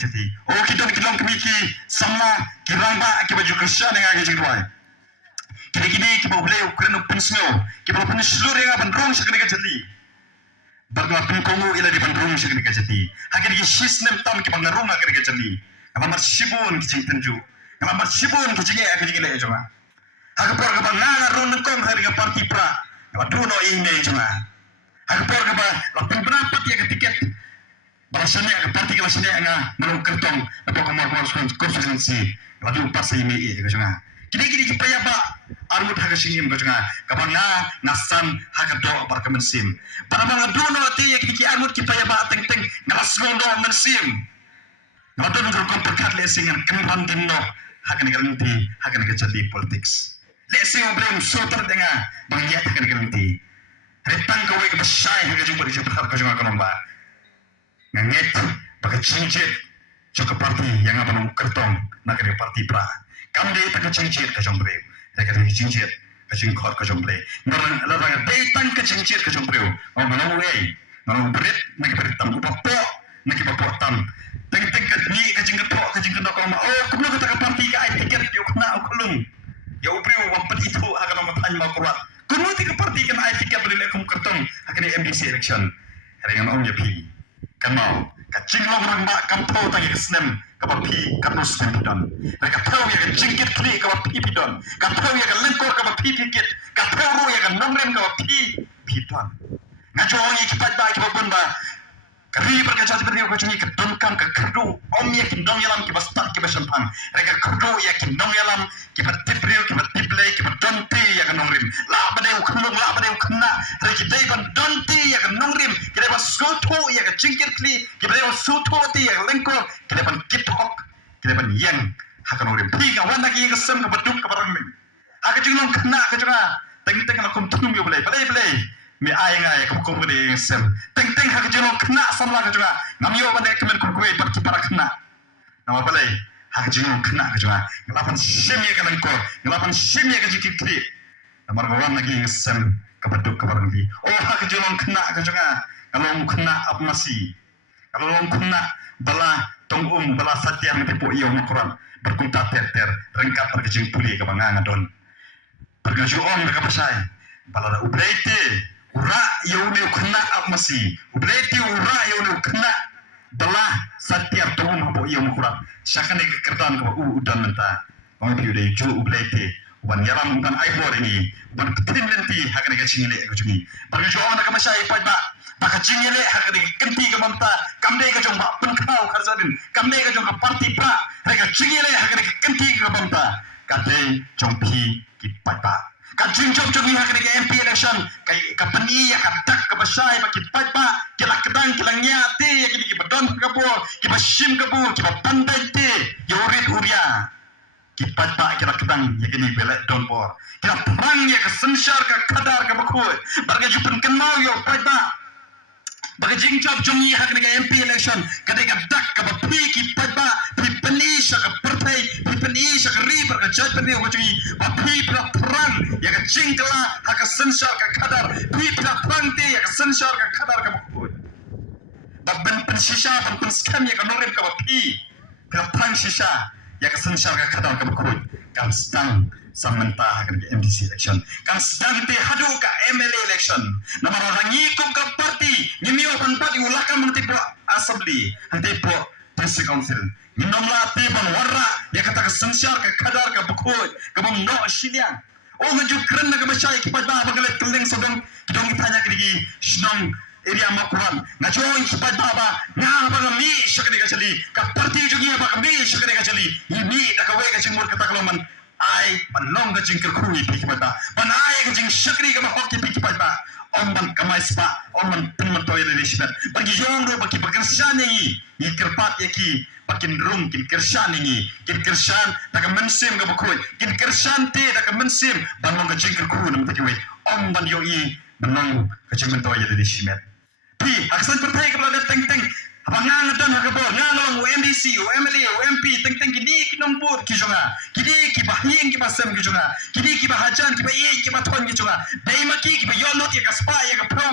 jadi. Oh kita kilong kemiki sama kiramba kita baju Kristen yang agak jadi. Kini kita boleh ukuran pensio, kita boleh seluruh yang bandrung sekali jadi. Bagai pengkongu ila di bandrung sekali jadi. Akhirnya kita sistem tam kita bangarung agak jadi. Apa marsibun kita tenju. Apa marsibun kita agak jadi cuma. Aku por ka bangarung nengkong hari ka parti pra. Apa duno ini cuma. Aku por ka ba lapin berapa dia tiket. Balasanya ke parti kelasnya nga menurut kertong apa kamar konstitusi. Lalu pas ini cuma. Kini kita ba armut haga singim ko nga kapag nasan haga do par ka mensim para mga duno ati kiki armut kita ba teng ngalasgon do mensim ngadon ko komplikat lesingan kenran dinno haga ni garanti haga ni jadi politics lesing obrem sotar denga bangya haga ni garanti retang ko we basay haga jumpa di jumpa ko nga kanomba nganget baga cingcit joko parti yang apa nang kertong nakari parti pra kamde tak cingcit ka jombre tak cingcit ka jingkot ka jombre larang datang ka cingcit ka jombre oh manau we manau berit nak berit tam ko papo nak papo tam teng ka ni ka jingkot ko ma oh kuno ka parti ka ai tiket yo na ukulung ya ubre wampet itu akan mamatanya mau kuat kuno ti ka parti kan ai tiket beli kum kertong akan MDC election dengan om ya pi kan mau kacing orang mbak kampau tangi kesnem kapapi kanus tempidon mereka tahu ya jingkit kli kapapi pidon kapau ya lengkor kapapi pikit kapau ya nomrem kapapi pidon ngajong ikipat ba ikibun ba kari berkaca seperti aku cungi kedongkam ke kerdu om ya kindong yalam kibastak kibasampang mereka kerdu ya kindong yalam kibat tipriu kibat tiplay kibat donti ya nomrem la badai ukulung la badai ukna reki dai ban donti ya nomrem kira ba soto ya jingkit kli kira ba soto ti ya lengkor kira ban kithok kira ban yang haka nomrem tiga wana ki kesem ke beduk ke barang min haka jinglong kena ke junga teng lakum tunung yo belai mi ay kamu beri sem teng hak jeno kena sama ka juga ngamyo bande kemen kurkue parti para kena nama balai hak jeno kena ka juga ngelapan sem ya kan ko ngelapan sem ya ka jikitri namar gawan lagi sem kabaduk kabarang di oh hak jeno kena ka juga kalau kena apa masih kalau kena bala tongum bala satya metipu iyo makuran berkunta ter rengkap pergejing puli ka bangangan don pergejuon ka pasai bala ubrete ura yauni kena apmasi ubleti ura yauni kena belah setiap tahun hapo iyo mukurat syakane kekertan ko udan menta orang piude ju ubleti wan yaram bukan aibor ini bukan ketin lenti hakane ka cingile ko jungi bagi jo ona ka masai pada baka cingile hakane kenti ka mamta kamde ka jong ba penkau karzadin kamde ka jong ka parti pra reka cingile hakane kenti ka mamta kate jong pi ki pada kajing job jogi hak ni MP election kai kapani ya kadak ka basai baki papa kila kedang kila nyate ya kini bedon kapo kiba shim kapo kiba pandai te yorit uria kipapa kila kedang ya kini belek don por kila perang ya ka sensar ka kadar ka bakoi barga jupen kenau yo papa baga jing job jogi hak ni MP election kadai kadak ka bapi kipapa pipani sya ka partai pipani sya ka riber ka jat peni ko jogi bapi perang ya ka jingkala hak sensar ka kadar pipra perang te ya ka sensar ka kadar ka bakoi babben pensisha ban penskam ya ka norem ka bapi perang sisa ya ka sensar ka kadar ka bakoi kan sedang samanta hak ni MDC election kan sedang te hadu ka MLA election namar rangi ko ka parti nimio ban parti ulaka menti po assembly hante po district council minomla te ban warra ya kata ka sensar ka kadar ka bakoi ka bam no shiliang oh maju keren na ka masai ki pada bagale keling sedang kidong tanya kidi snong area makuran ngajoin ki pada ba nga ba mi shakni ka chali ka parti jogi ba mi shakni ka chali mi da ka we ka chimur kata kaloman ai panong ka jingkir khui pi pada banai ka jing shakri ka mahok pi pada omban kamai spa omban pinman toile lisbat bagi jongro bagi pekerjaan ni kerpat yaki pakin rum kin kersan ni kin kersan tak mensim ka bakoi kin kersan te tak mensim banong ka jingkir khui nam takiwe omban yo i banong ka jingman toile lisbat pi aksan pertai ka bala teng abangan dan hakabor ngalong MDC MLA MP teng kini kinompur kijonga kini kibahing kibasem kijonga kini kibahajan kibaye kibaton kijonga dai maki kibayolot ya kaspa ya kapro